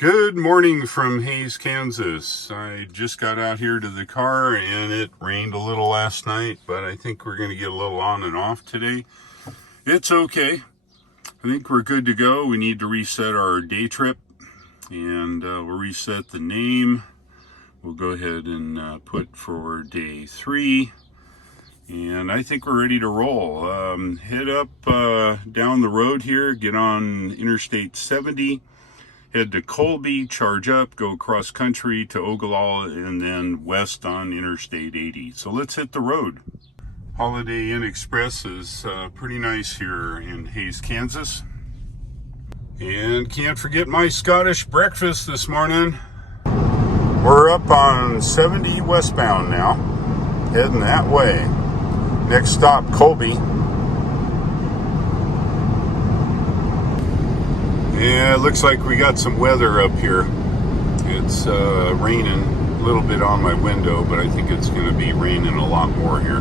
Good morning from Hays, Kansas. I just got out here to the car and it rained a little last night, but I think we're going to get a little on and off today. It's okay. I think we're good to go. We need to reset our day trip and we'll reset the name. We'll go ahead and put for day 3. And I think we're ready to roll. Head up down the road here, get on Interstate 70. Head to Colby, charge up, go cross country to Ogallala, and then west on Interstate 80. So let's hit the road. Holiday Inn Express is pretty nice here in Hays, Kansas. And can't forget my Scottish breakfast this morning. We're up on 70 westbound now, heading that way. Next stop, Colby. Yeah, it looks like we got some weather up here. It's raining a little bit on my window, but I think it's going to be raining a lot more here.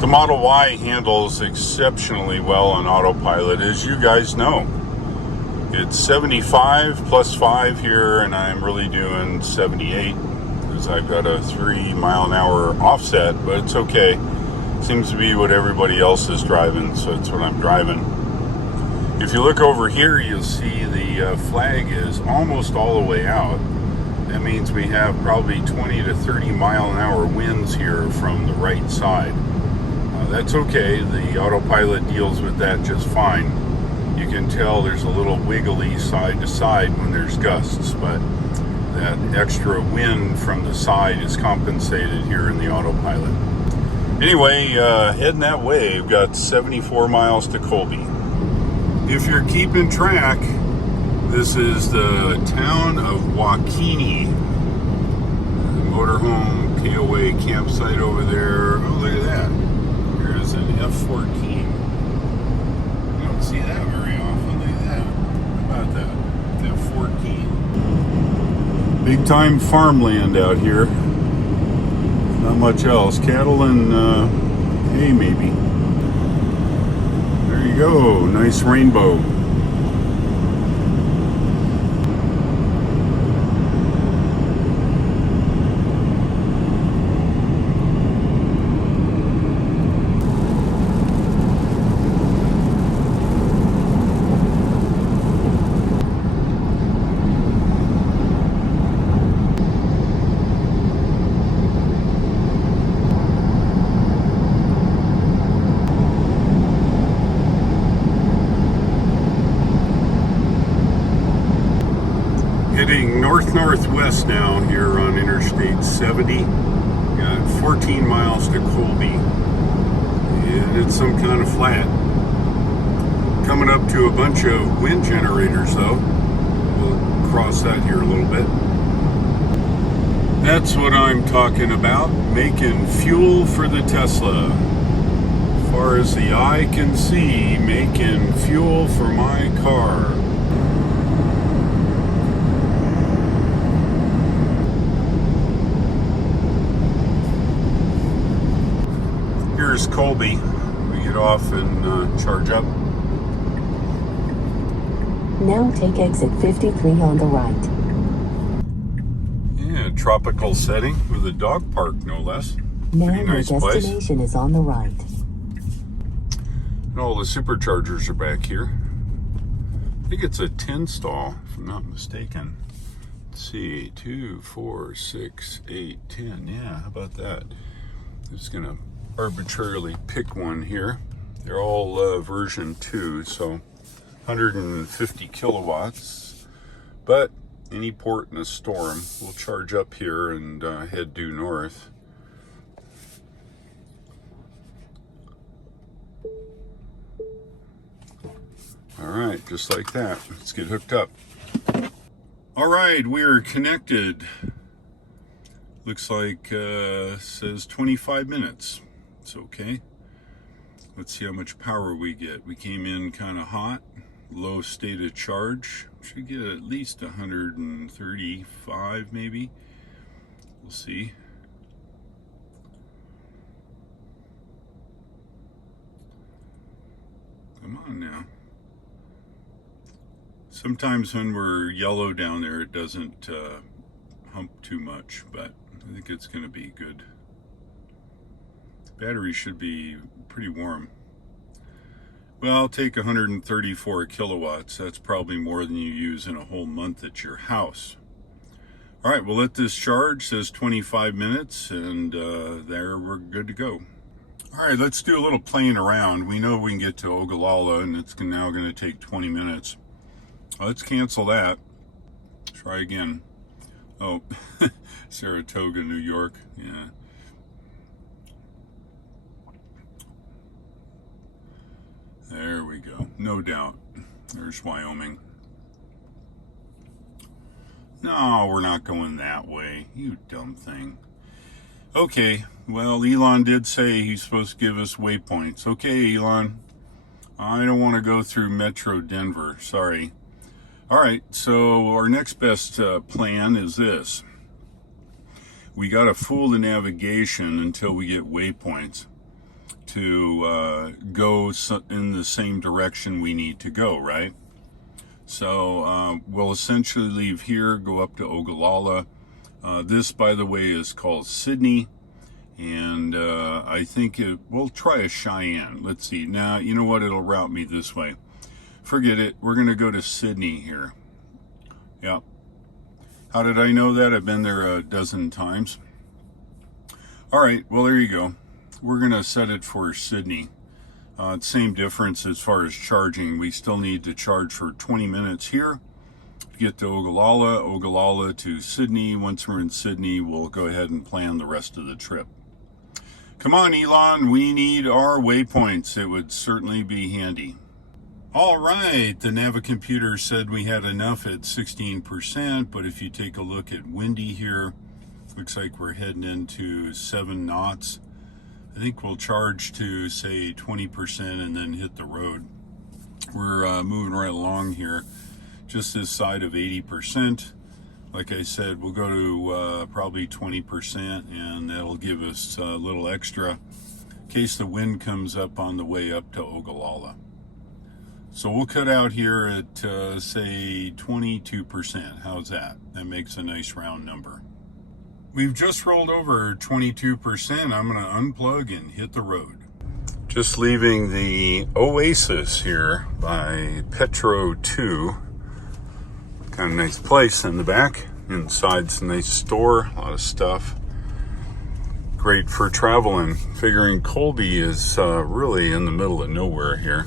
The Model Y handles exceptionally well on autopilot, as you guys know. It's 75 plus 5 here, and I'm really doing 78 because I've got a 3-mile-an-hour offset, but it's okay. Seems to be what everybody else is driving, so it's what I'm driving. If you look over here, you'll see the flag is almost all the way out. That means we have probably 20 to 30 mile-an-hour winds here from the right side. That's okay. The autopilot deals with that just fine. You can tell there's a little wiggly side to side when there's gusts, but that extra wind from the side is compensated here in the autopilot. Anyway, heading that way, we've got 74 miles to Colby. If you're keeping track, this is the town of Waukene. Motorhome KOA campsite over there. Oh, look at that. There's an F-14. You don't see that very often. Look at that. How about that? F-14. Big time farmland out here. Not much else. Cattle and hay maybe. There you go, nice rainbow. Heading north-northwest now here on Interstate 70. Got 14 miles to Colby. And it's some kind of flat. Coming up to a bunch of wind generators though. We'll cross that here a little bit. That's what I'm talking about. Making fuel for the Tesla. As far as the eye can see, making fuel for my car. Here's Colby. We get off and charge up. Now take exit 53 on the right. Yeah, tropical setting with a dog park, no less. Now Pretty your nice destination is on the right. And all the superchargers are back here. I think it's a 10 stall, if I'm not mistaken. Let's see, 2, 4, 6, 8, 10. Yeah, how about that? I'm just gonna arbitrarily pick one here. They're all version 2, so 150 kilowatts. But any port in a storm, we'll charge up here and head due north. All right, just like that. Let's get hooked up. All right, we're connected. Looks like says 25 minutes. It's okay. Let's see how much power we get. We came in kind of hot, low state of charge. Should get at least 135 maybe. We'll see. Come on now. Sometimes when we're yellow down there, it doesn't hump too much, but I think it's going to be good. The battery should be pretty warm. Well, I'll take 134 kilowatts. That's probably more than you use in a whole month at your house. All right, we'll let this charge. It says 25 minutes, and there we're good to go. All right, let's do a little playing around. We know we can get to Ogallala, and it's now going to take 20 minutes. Let's cancel that. Try again. Oh, Saratoga, New York. Yeah. There we go. No doubt. There's Wyoming. No, we're not going that way. You dumb thing. Okay, well, Elon did say he's supposed to give us waypoints. Okay, Elon. I don't want to go through Metro Denver. Sorry. All right, so our next best plan is this. We got to fool the navigation until we get waypoints to go in the same direction we need to go, right? So we'll essentially leave here, go up to Ogallala. This, by the way, is called Sydney, and I think we'll try a Cheyenne. Let's see. Now, you know what? It'll route me this way. Forget it. We're going to go to Sydney here. Yeah. How did I know that? I've been there a dozen times. All right. Well, there you go. We're going to set it for Sydney. Same difference as far as charging. We still need to charge for 20 minutes here. Get to Ogallala, Ogallala to Sydney. Once we're in Sydney, we'll go ahead and plan the rest of the trip. Come on, Elon. We need our waypoints. It would certainly be handy. All right, the Navicomputer said we had enough at 16%, but if you take a look at windy here, looks like we're heading into 7 knots. I think we'll charge to, say, 20% and then hit the road. We're moving right along here, just this side of 80%. Like I said, we'll go to probably 20%, and that'll give us a little extra in case the wind comes up on the way up to Ogallala. So we'll cut out here at, say, 22%. How's that? That makes a nice round number. We've just rolled over 22%. I'm going to unplug and hit the road. Just leaving the Oasis here by Petro 2. Kind of nice place in the back. Inside's a nice store, a lot of stuff. Great for traveling. Figuring Colby is really in the middle of nowhere here.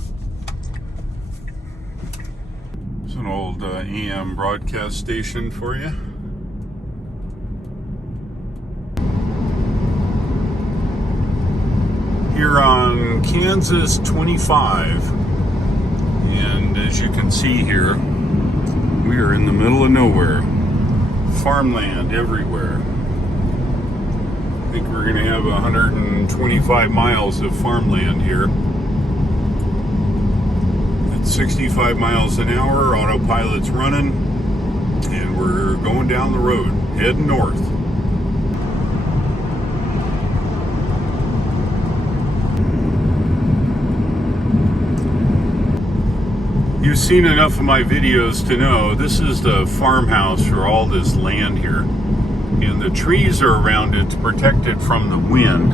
It's an old AM broadcast station for you. Here on Kansas 25, and as you can see here, we are in the middle of nowhere. Farmland everywhere. I think we're going to have 125 miles of farmland here. At 65 miles an hour, autopilot's running, and we're going down the road, heading north. You've seen enough of my videos to know this is the farmhouse for all this land here. And the trees are around it to protect it from the wind,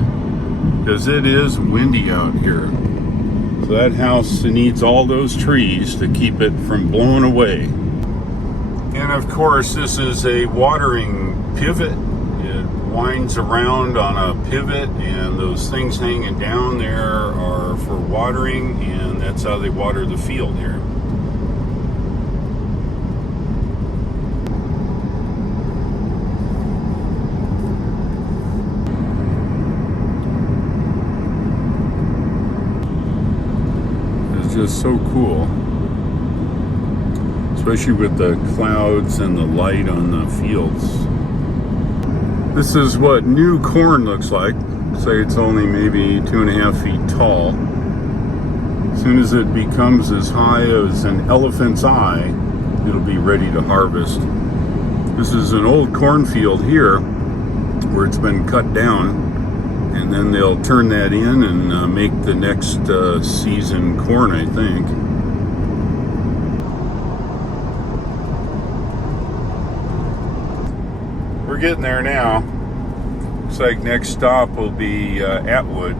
because it is windy out here. So that house needs all those trees to keep it from blowing away. And of course, this is a watering pivot. It winds around on a pivot, and those things hanging down there are for watering, and that's how they water the field here. Just so cool, especially with the clouds and the light on the fields. This is what new corn looks like. Say it's only maybe 2.5 feet tall. As soon as it becomes as high as an elephant's eye, it'll be ready to harvest. This is an old cornfield here where it's been cut down, and then they'll turn that in and make the next season corn, I think. We're getting there now. Looks like next stop will be Atwood.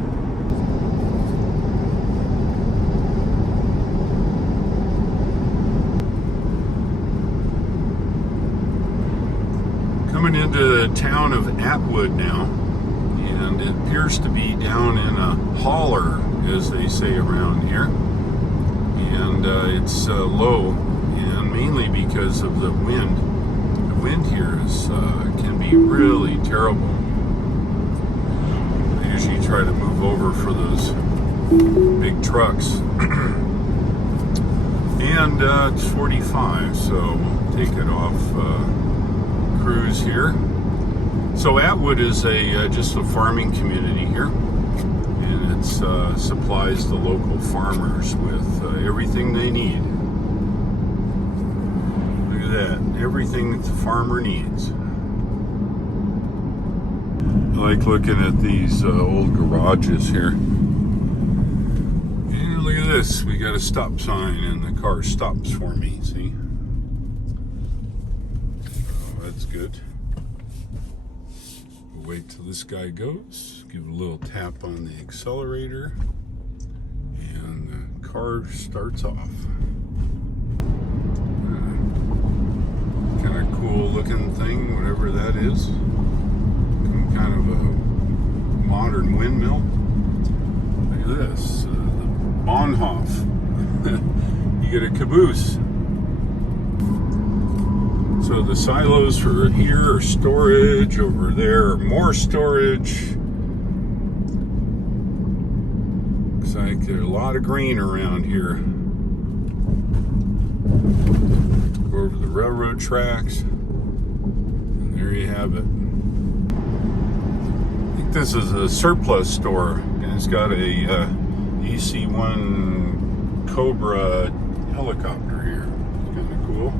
Coming into the town of Atwood now, and it appears to be down in a holler, as they say around here, and it's low, and mainly because of the wind. The wind here is can be really terrible. I usually try to move over for those big trucks. And it's 45, so we'll take it off cruise here. So Atwood is just a farming community here, and it supplies the local farmers with everything they need. Look at that, everything that the farmer needs. I like looking at these old garages here. And look at this, we got a stop sign and the car stops for me, see? Oh, that's good. We'll wait till this guy goes, give a little tap on the accelerator, and the car starts off. Kind of cool looking thing, whatever that is. Kind of a modern windmill. Look at this, the Bahnhof. You get a caboose. So the silos for here are storage, over there are more storage. Looks like there's a lot of grain around here. Go over the railroad tracks, and there you have it. This is a surplus store, and it's got a EC-1 Cobra helicopter here. It's kind of cool.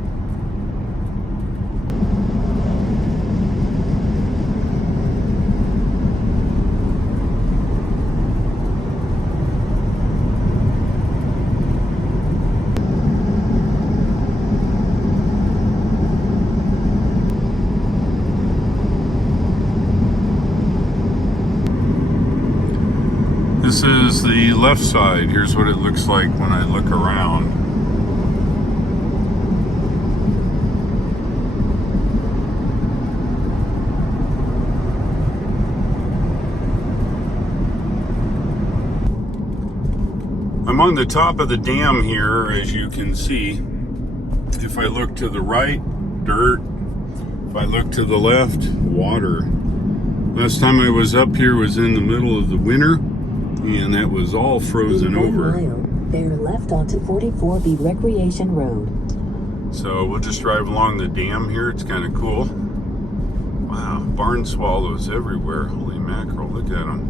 This is the left side. Here's what it looks like when I look around. I'm on the top of the dam here, as you can see. If I look to the right, dirt. If I look to the left, water. Last time I was up here was in the middle of the winter, and that was all frozen over. Bear left onto 44B Recreation Road. So we'll just drive along the dam here. It's kind of cool. Wow, barn swallows everywhere. Holy mackerel, look at them.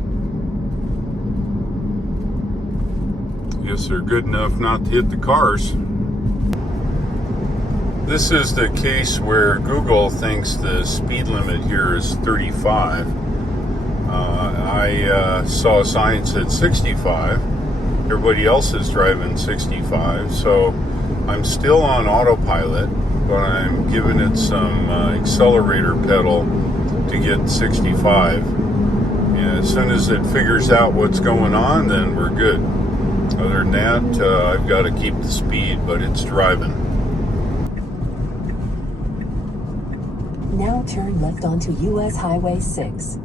I guess they're good enough not to hit the cars. This is the case where Google thinks the speed limit here is 35. I saw a sign that said 65. Everybody else is driving 65, so I'm still on autopilot, but I'm giving it some accelerator pedal to get 65. And as soon as it figures out what's going on, then we're good. Other than that, I've got to keep the speed, but it's driving. Now turn left onto US Highway 6.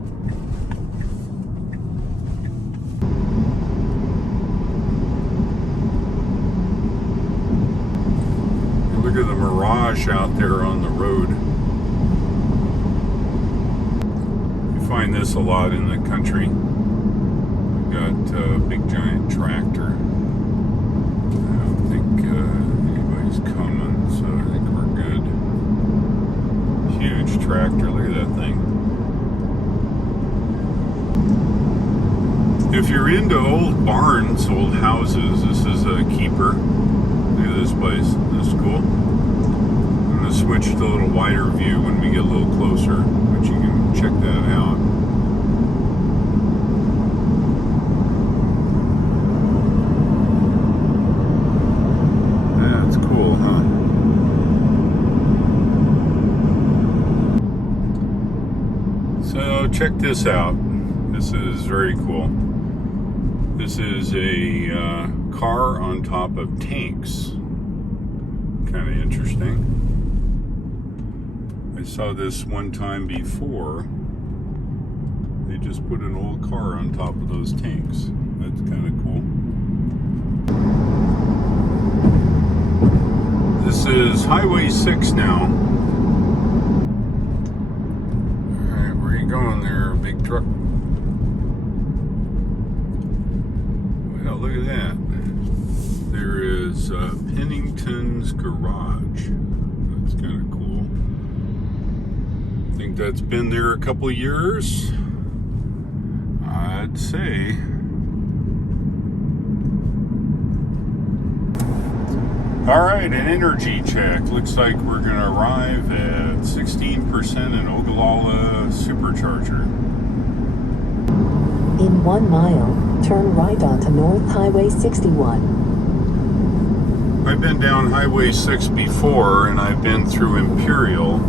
Look at the mirage out there on the road. You find this a lot in the country. We've got a big giant tractor. I don't think anybody's coming, so I think we're good. Huge tractor, look at that thing. If you're into old barns, old houses, this is a keeper. Look at this place, this is cool. I'm going to switch to a little wider view when we get a little closer, but you can check that out. That's cool, huh? So check this out. This is very cool. This is a car on top of tanks. Kind of interesting. I saw this one time before. They just put an old car on top of those tanks. That's kind of cool. This is Highway 6 now. Alright, where are you going there, big truck? Well, look at that. There is Pennington's Garage. That's kind of cool. I think that's been there a couple of years. I'd say. All right, an energy check. Looks like we're going to arrive at 16% in Ogallala Supercharger. In 1 mile, turn right onto North Highway 61. I've been down Highway 6 before, and I've been through Imperial.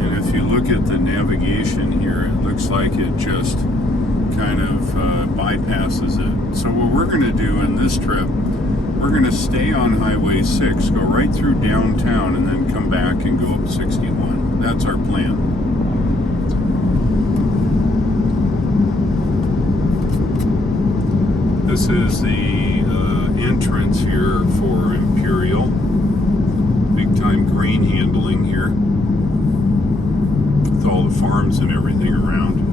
And if you look at the navigation here, it looks like it just kind of bypasses it. So what we're going to do in this trip, we're going to stay on Highway 6, go right through downtown, and then come back and go up 61. That's our plan. This is the entrance here for Imperial. Big time grain handling here, with all the farms and everything around.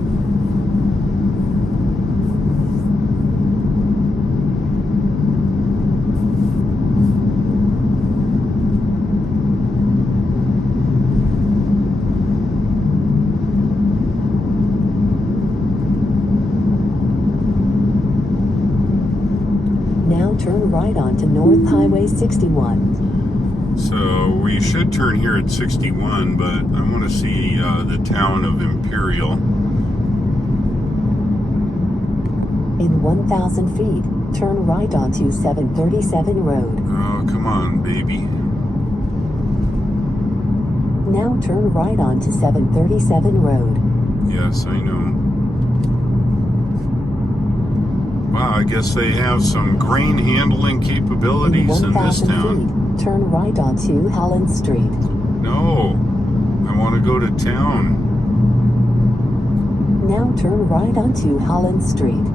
Turn right onto North Highway 61. So we should turn here at 61, but I want to see the town of Imperial. In 1,000 feet, turn right onto 737 Road. Oh, come on, baby. Now turn right onto 737 Road. Yes, I know. Wow, I guess they have some grain handling capabilities in this town. Feet, turn right onto Holland Street. No, I want to go to town. Now turn right onto Holland Street.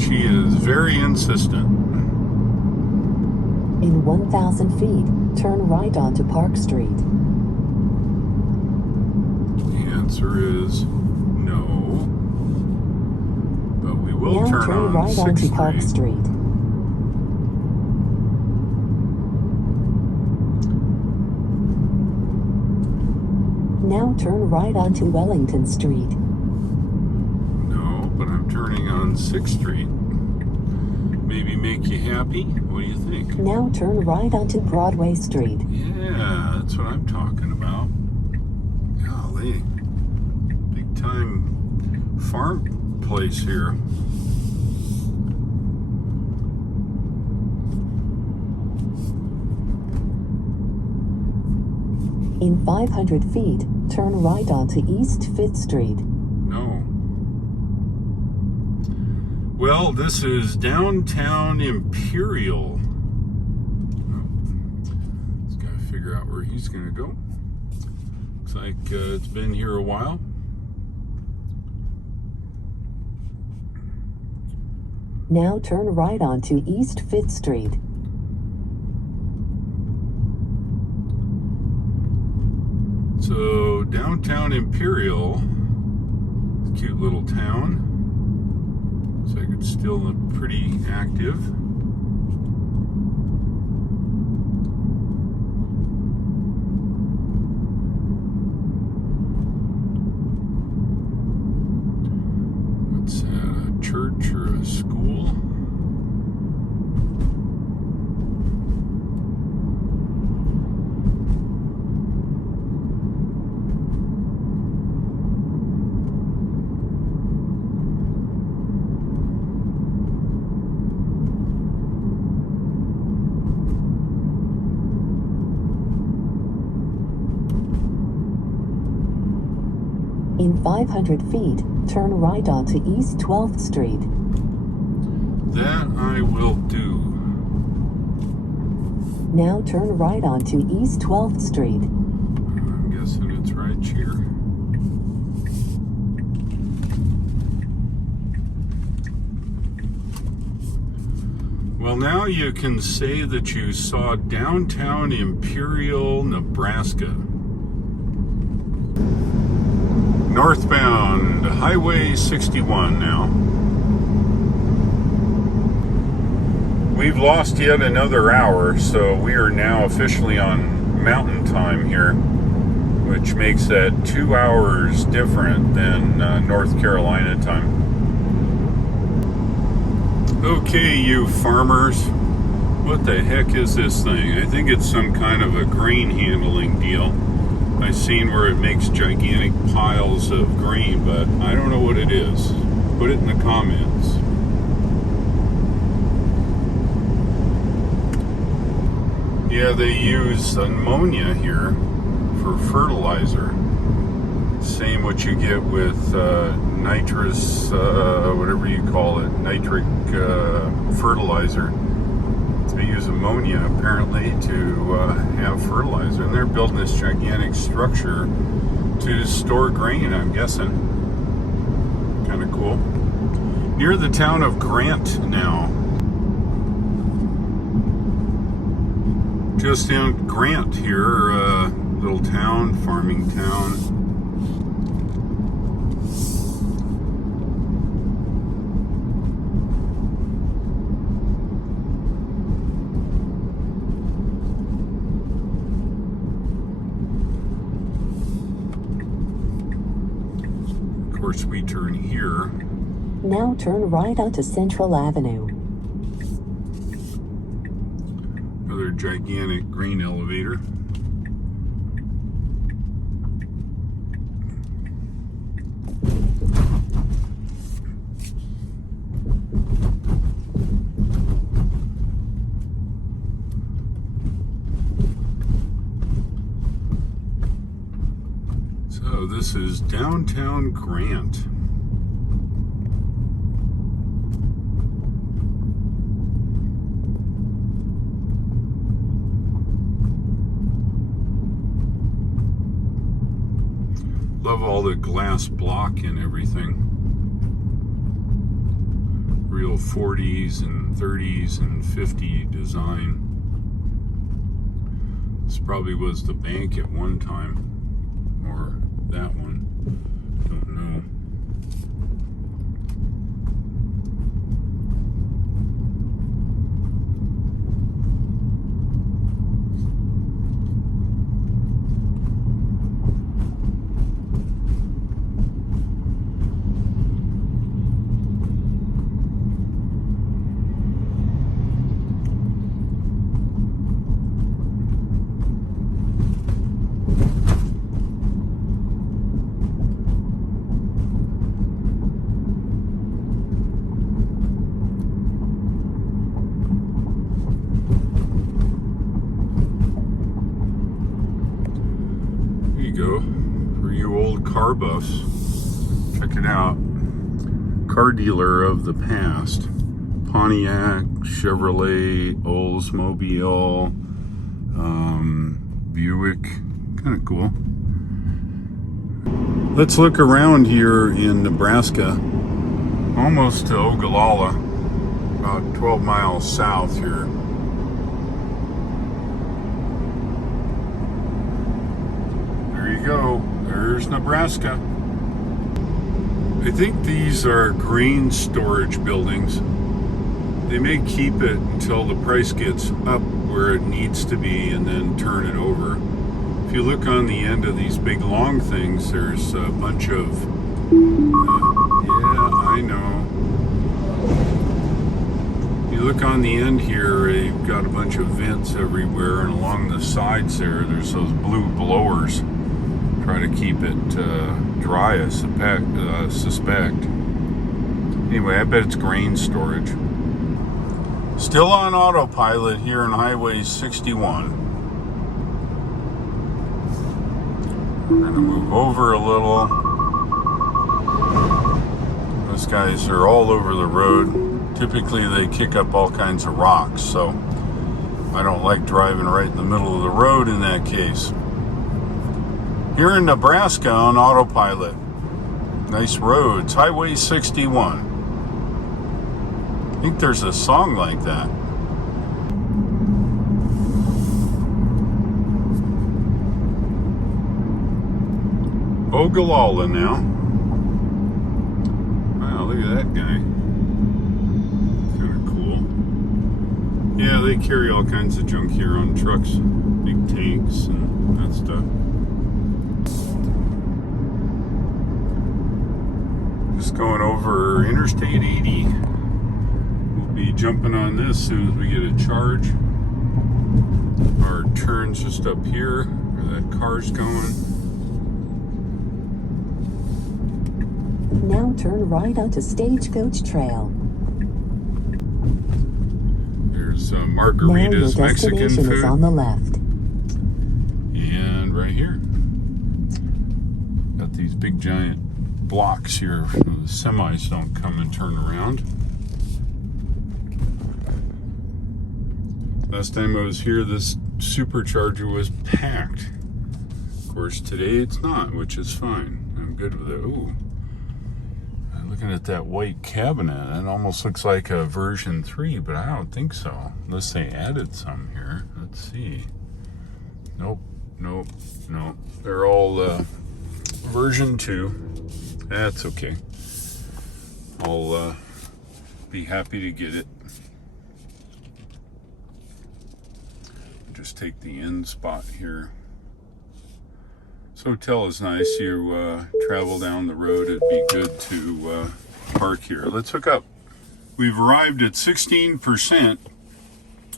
She is very insistent. In 1,000 feet, turn right onto Park Street. The answer is no. But we will now turn on right 6th onto Park Street. Now turn right onto Wellington Street. No, but I'm turning on 6th Street. Maybe make you happy? What do you think? Now turn right onto Broadway Street. Yeah, that's what I'm talking about. Golly. Big time farm place here. In 500 feet, turn right onto East 5th Street. No. Well, this is downtown Imperial. Oh, let's gotta figure out where he's gonna go. Looks like it's been here a while. Now turn right onto East 5th Street. So, downtown Imperial, cute little town. Looks like it's still pretty active. What's that, a church or a school? In 500 feet, turn right onto East 12th Street. That I will do. Now turn right onto East 12th Street. I'm guessing it's right here. Well, now you can say that you saw downtown Imperial, Nebraska. Northbound Highway 61 now. We've lost yet another hour, so we are now officially on mountain time here, which makes that 2 hours different than North Carolina time. Okay, you farmers, what the heck is this thing? I think it's some kind of a grain handling deal. I've seen where it makes gigantic piles of grain, but I don't know what it is. Put it in the comments. Yeah, they use ammonia here for fertilizer. Same what you get with nitrous, whatever you call it, nitric fertilizer. They use ammonia apparently to have fertilizer, and they're building this gigantic structure to store grain, I'm guessing. Kind of cool. Near the town of Grant now. Just in Grant here, little town, farming town. Of course, we turn here. Now turn right onto Central Avenue. Another gigantic grain elevator. So this is downtown Grant. Love all the glass block and everything. Real 40s and 30s and 50 design. This probably was the bank at one time, or that one. Don't know. Go for you old car buffs. Check it out. Car dealer of the past. Pontiac, Chevrolet, Oldsmobile, Buick. Kind of cool. Let's look around here in Nebraska. Almost to Ogallala. About 12 miles south here. Go. There's Nebraska. I think these are grain storage buildings. They may keep it until the price gets up where it needs to be and then turn it over. If you look on the end of these big long things, there's a bunch of yeah, I know. You look on the end here, they've got a bunch of vents everywhere, and along the sides there's those blue blowers. Try to keep it dry, I suspect. Anyway, I bet it's grain storage. Still on autopilot here on Highway 61. We're going to move over a little. Those guys are all over the road. Typically they kick up all kinds of rocks, so I don't like driving right in the middle of the road in that case. Here in Nebraska on autopilot. Nice roads. Highway 61. I think there's a song like that. Ogallala now. Wow, look at that guy. Kind of cool. Yeah, they carry all kinds of junk here on trucks. Big tanks and that stuff. Just going over Interstate 80. We'll be jumping on this as soon as we get a charge. Our turn's just up here where that car's going. Now turn right onto Stagecoach Trail. There's Now your Margarita's Mexican destination is food. on the left. And right here. Got these big giant blocks here so the semis don't come and turn around. Last time I was here, this supercharger was packed. Of course, today it's not, which is fine. I'm good with it. Ooh. Looking at that white cabinet, it almost looks like a version 3, but I don't think so. Unless they added some here. Let's see. Nope. They're all version 2. That's okay. I'll be happy to get it. Just take the end spot here. This hotel is nice. You travel down the road, it'd be good to park here. Let's hook up. We've arrived at 16%.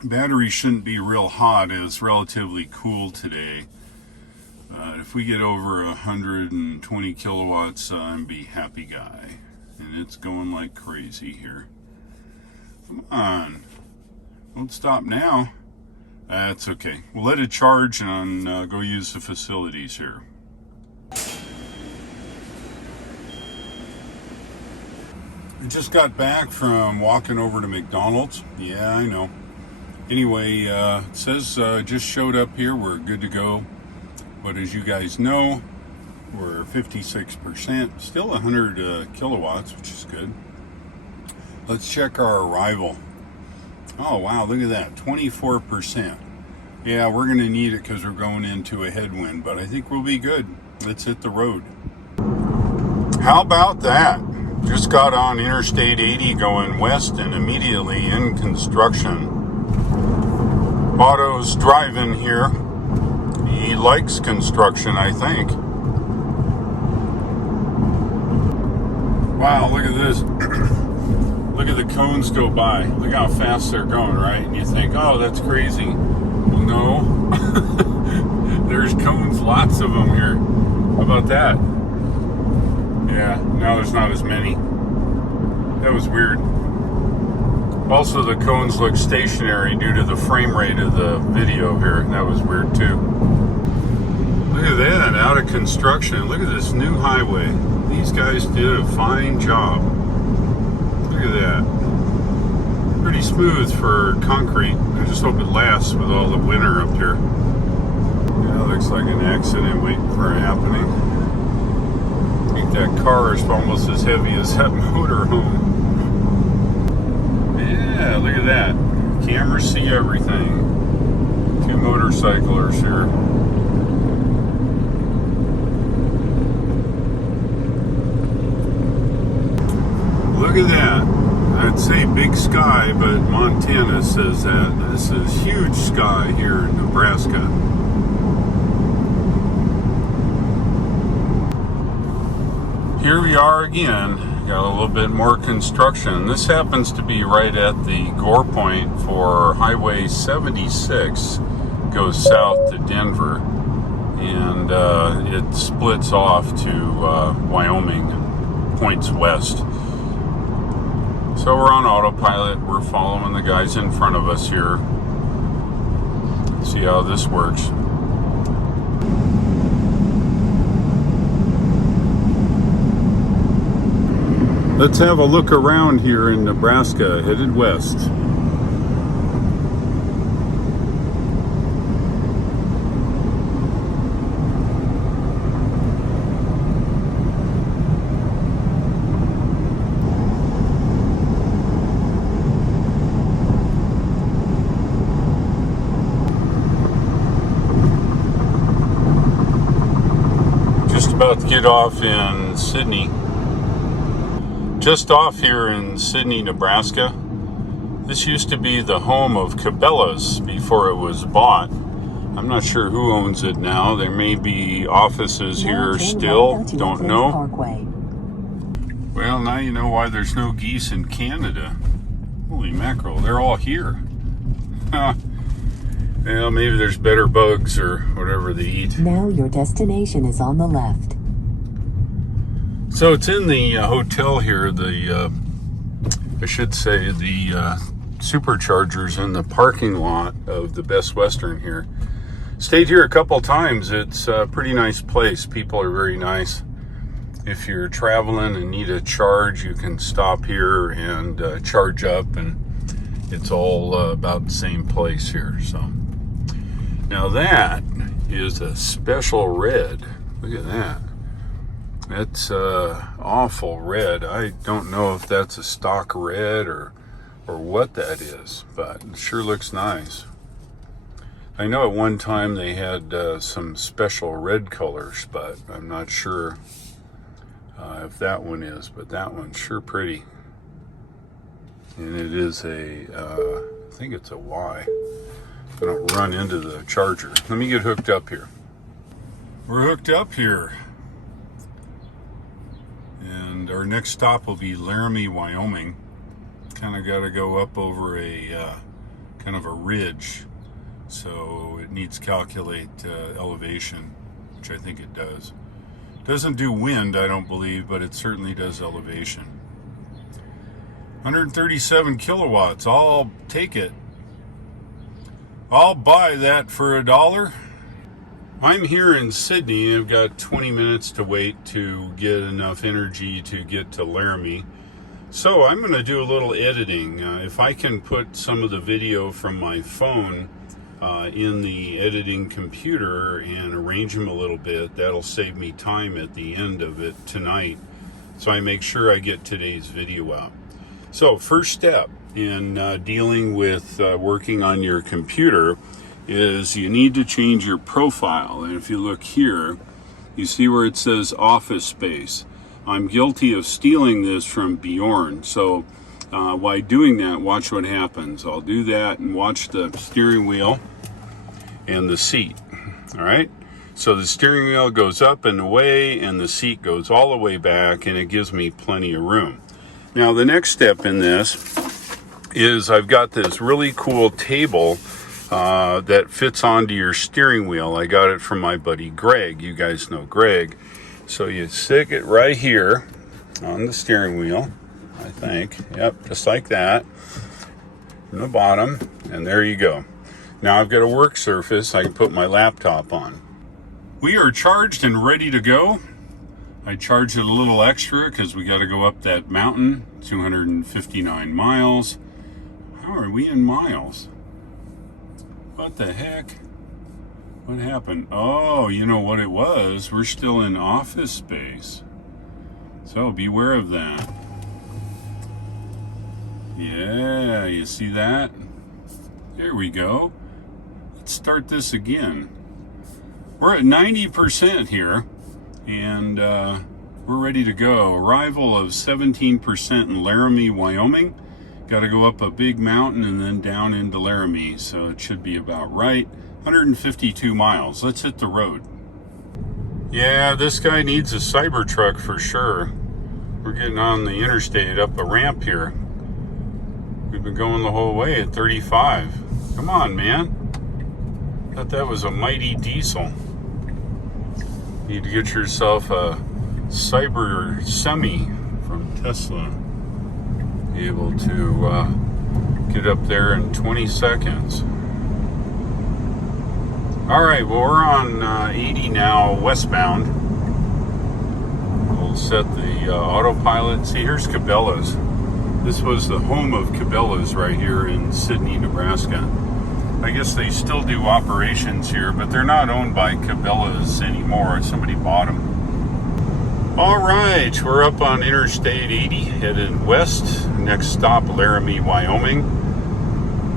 Battery shouldn't be real hot. It's relatively cool today. If we get over 120 kilowatts, I'm be happy guy. And it's going like crazy here. Come on. Don't stop now. That's okay. We'll let it charge and go use the facilities here. I just got back from walking over to McDonald's. Yeah, I know. Anyway, it says just showed up here. We're good to go. But as you guys know, we're 56%. Still 100 kilowatts, which is good. Let's check our arrival. Oh, wow, look at that, 24%. Yeah, we're going to need it because we're going into a headwind, but I think we'll be good. Let's hit the road. How about that? Just got on Interstate 80 going west and immediately in construction. Otto's driving here. He likes construction, I think. Wow, look at this. Look at the cones go by. Look how fast they're going, right? And you think, oh, that's crazy. Well, no. There's cones, lots of them here. How about that? Yeah, now there's not as many. That was weird. Also, the cones look stationary due to the frame rate of the video here. That was weird, too. Look at that, out of construction. Look at this new highway. These guys did a fine job. Look at that. Pretty smooth for concrete. I just hope it lasts with all the winter up here. Yeah, looks like an accident waiting for happening. I think that car is almost as heavy as that motorhome. Yeah, look at that. Cameras see everything. Two motorcyclers here. Look at that. I'd say big sky, but Montana says that. This is huge sky here in Nebraska. Here we are again. Got a little bit more construction. This happens to be right at the gore point for Highway 76. Goes south to Denver. And it splits off to Wyoming, points west. So we're on autopilot. We're following the guys in front of us here. Let's see how this works. Let's have a look around here in Nebraska, headed west. Just about to get off in Sydney. Just off here in Sydney, Nebraska. This used to be the home of Cabela's before it was bought. I'm not sure who owns it now. There may be offices here still. Don't know. Well, now you know why there's no geese in Canada. Holy mackerel, they're all here. Well, maybe there's better bugs or whatever they eat. Now your destination is on the left. So it's in the hotel here, I should say the Superchargers in the parking lot of the Best Western here. Stayed here a couple times. It's a pretty nice place. People are very nice. If you're traveling and need a charge, you can stop here and charge up, and it's all about the same place here. So now that is a special red. Look at that. It's awful red. I don't know if that's a stock red or what that is, but it sure looks nice. I know at one time they had some special red colors, but I'm not sure if that one is, but that one's sure pretty. And it is I think it's a Y. I don't run into the charger. Let me get hooked up here. We're hooked up here. And our next stop will be Laramie, Wyoming. Kind of got to go up over a kind of a ridge, so it needs to calculate elevation, which I think it does. Doesn't do wind, I don't believe, but it certainly does elevation. 137 kilowatts. I'll take it. I'll buy that for $1. I'm here in Sydney. I've got 20 minutes to wait to get enough energy to get to Laramie. So I'm going to do a little editing. If I can put some of the video from my phone in the editing computer and arrange them a little bit, that'll save me time at the end of it tonight. So I make sure I get today's video out. So first step in dealing with working on your computer is you need to change your profile. And if you look here, you see where it says office space. I'm guilty of stealing this from Bjorn. So while doing that, watch what happens. I'll do that and watch the steering wheel and the seat. All right. So the steering wheel goes up and away, and the seat goes all the way back, and it gives me plenty of room. Now the next step in this is I've got this really cool table that fits onto your steering wheel. I got it from my buddy Greg. You guys know Greg. So you stick it right here on the steering wheel, I think. Yep, just like that. From the bottom, and there you go. Now I've got a work surface I can put my laptop on. We are charged and ready to go. I charged it a little extra because we got to go up that mountain, 259 miles. How are we in miles? What the heck? What happened? Oh, you know what it was? We're still in office space. So beware of that. Yeah, you see that? There we go. Let's start this again. We're at 90% here, and we're ready to go. Arrival of 17% in Laramie, Wyoming. Got to go up a big mountain and then down into Laramie, so it should be about right. 152 miles. Let's hit the road. Yeah, this guy needs a Cybertruck for sure. We're getting on the interstate up a ramp here. We've been going the whole way at 35. Come on, man. Thought that was a mighty diesel. Need to get yourself a Cyber Semi from Tesla. Be able to get up there in 20 seconds. All right, well, we're on 80 now, westbound. We'll set the autopilot. See, here's Cabela's. This was the home of Cabela's right here in Sidney, Nebraska. I guess they still do operations here, but they're not owned by Cabela's anymore. Somebody bought them. All right, we're up on Interstate 80, headed west. Next stop, Laramie, Wyoming.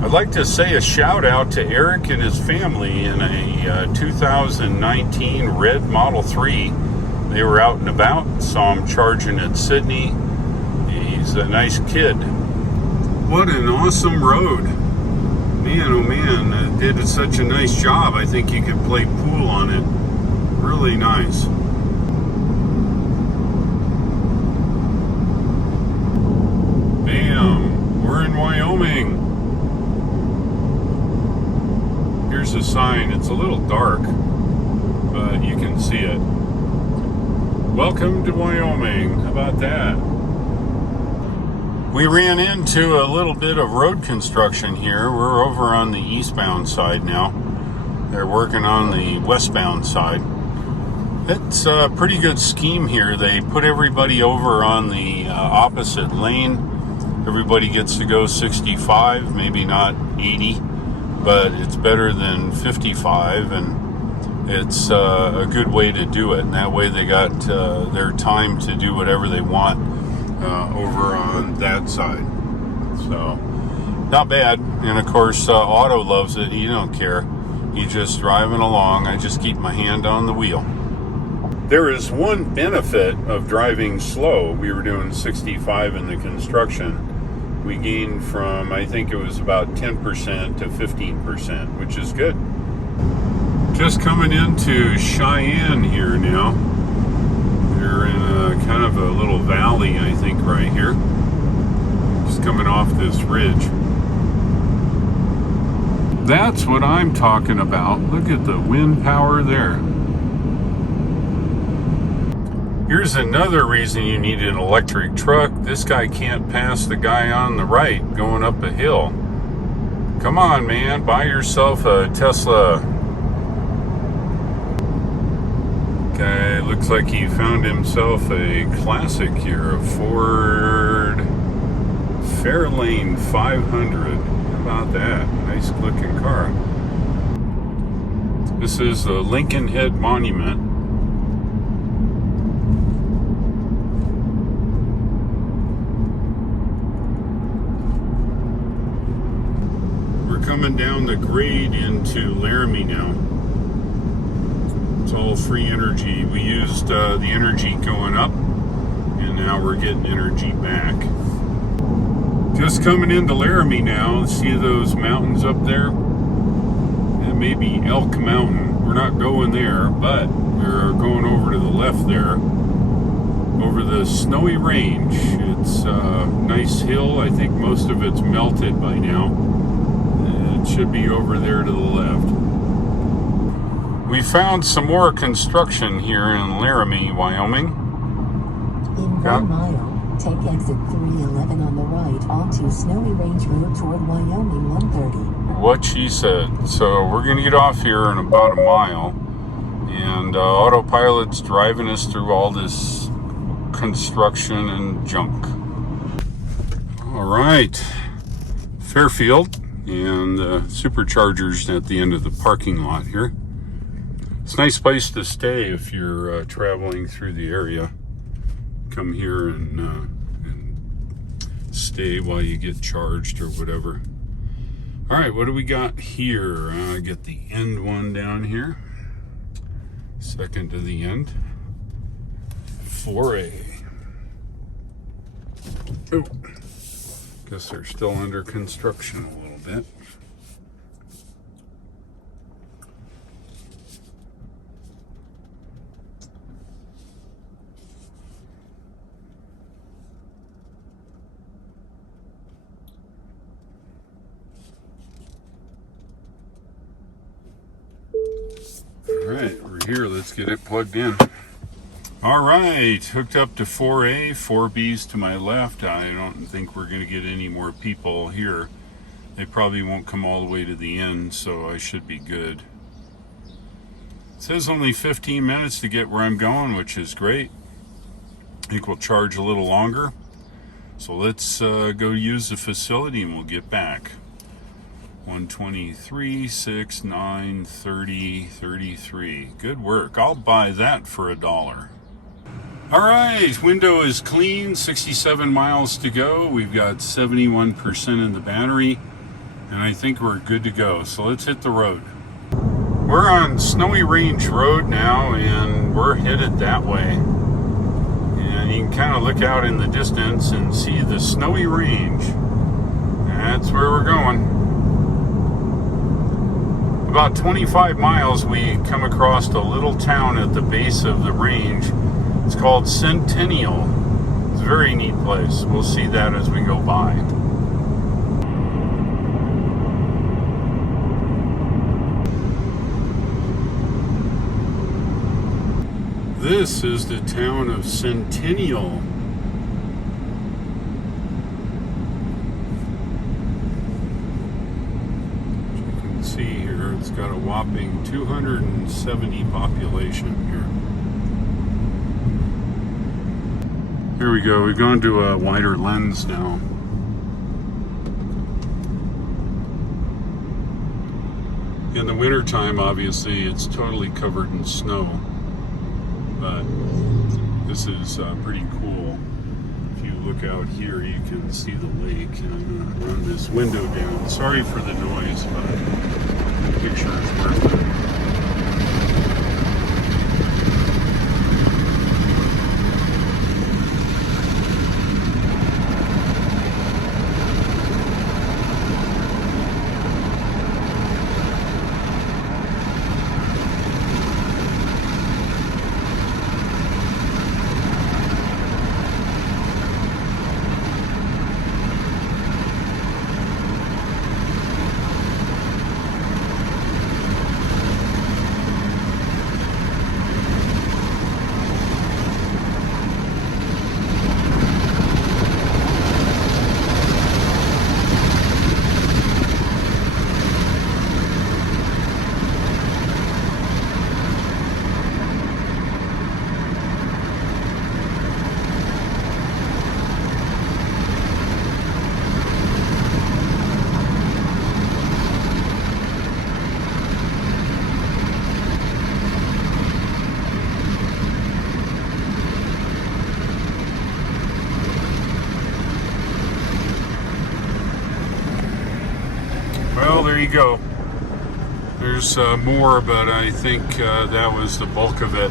I'd like to say a shout out to Eric and his family in a 2019 red Model 3. They were out and about, saw him charging at Sidney. He's a nice kid. What an awesome road. Man, oh man, did such a nice job. I think you could play pool on it. Really nice. Bam, we're in Wyoming. Here's a sign. It's a little dark, but you can see it. Welcome to Wyoming. How about that? We ran into a little bit of road construction here. We're over on the eastbound side now. They're working on the westbound side. It's a pretty good scheme here. They put everybody over on the opposite lane. Everybody gets to go 65, maybe not 80, but it's better than 55, and it's a good way to do it. And that way they got their time to do whatever they want over on that side. So, not bad. And of course, Otto loves it. He don't care. He's just driving along. I just keep my hand on the wheel. There is one benefit of driving slow. We were doing 65 in the construction. We gained from, I think it was about 10% to 15%, which is good. Just coming into Cheyenne here now. We're in a kind of a little valley, I think, right here. Just coming off this ridge. That's what I'm talking about. Look at the wind power there. Here's another reason you need an electric truck. This guy can't pass the guy on the right going up a hill. Come on, man, buy yourself a Tesla. Guy looks like he found himself a classic here, a Ford Fairlane 500. How about that? Nice looking car. This is the Lincoln Head Monument. Coming down the grade into Laramie now. It's all free energy. We used the energy going up, and now we're getting energy back. Just coming into Laramie now. See those mountains up there? That may be Elk Mountain. We're not going there, but we're going over to the left there, over the Snowy Range. It's a nice hill. I think most of it's melted by now. It should be over there to the left. We found some more construction here in Laramie, Wyoming. In 1 mile, take exit 311 on the right onto Snowy Range Road toward Wyoming 130. What she said. So we're going to get off here in about a mile. And autopilot's driving us through all this construction and junk. All right. Fairfield. And superchargers at the end of the parking lot here. It's a nice place to stay if you're traveling through the area. Come here and stay while you get charged or whatever. All right, what do we got here? I get the end one down here. Second to the end. 4A. Oh, guess they're still under construction a little bit. All right, we're here. Let's get it plugged in. All right, hooked up to 4A, 4B's to my left. I don't think we're going to get any more people here. They probably won't come all the way to the end, so I should be good. It says only 15 minutes to get where I'm going, which is great. think we'll charge a little longer. So let's go use the facility and we'll get back. 123, 6, 9, 30, 33. Good work. I'll buy that for $1. All right, window is clean, 67 miles to go. We've got 71% in the battery, and I think we're good to go. So let's hit the road. We're on Snowy Range Road now, and we're headed that way. And you can kind of look out in the distance and see the Snowy Range. That's where we're going. About 25 miles, we come across a little town at the base of the range. It's called Centennial. It's a very neat place. We'll see that as we go by. This is the town of Centennial. As you can see here, it's got a whopping 270 population here. Here we go. We've gone to a wider lens now. In the wintertime, obviously, it's totally covered in snow. But this is pretty cool. If you look out here, you can see the lake. And I'm going to run this window down. Sorry for the noise, but the picture is worth it. Well, there you go. There's more, but I think that was the bulk of it.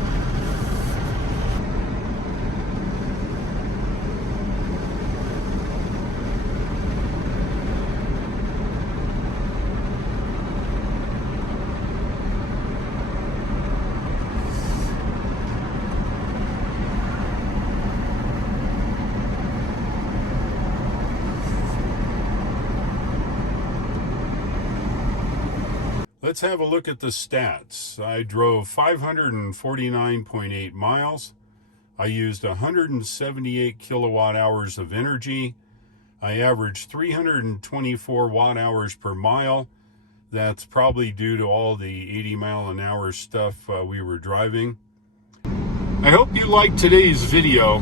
Let's have a look at the stats. I drove 549.8 miles. I used 178 kilowatt hours of energy. I averaged 324 watt hours per mile. That's probably due to all the 80 mile an hour stuff we were driving. I hope you liked today's video.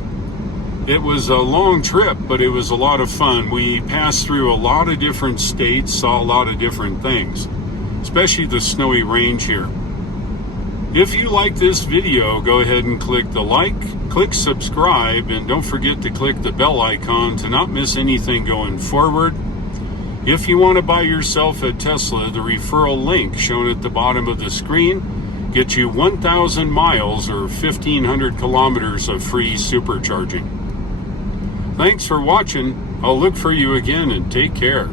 It was a long trip, but it was a lot of fun. We passed through a lot of different states, saw a lot of different things, especially the Snowy Range here. If you like this video, go ahead and click the like, click subscribe, and don't forget to click the bell icon to not miss anything going forward. If you want to buy yourself a Tesla, the referral link shown at the bottom of the screen gets you 1,000 miles or 1,500 kilometers of free supercharging. Thanks for watching. I'll look for you again and take care.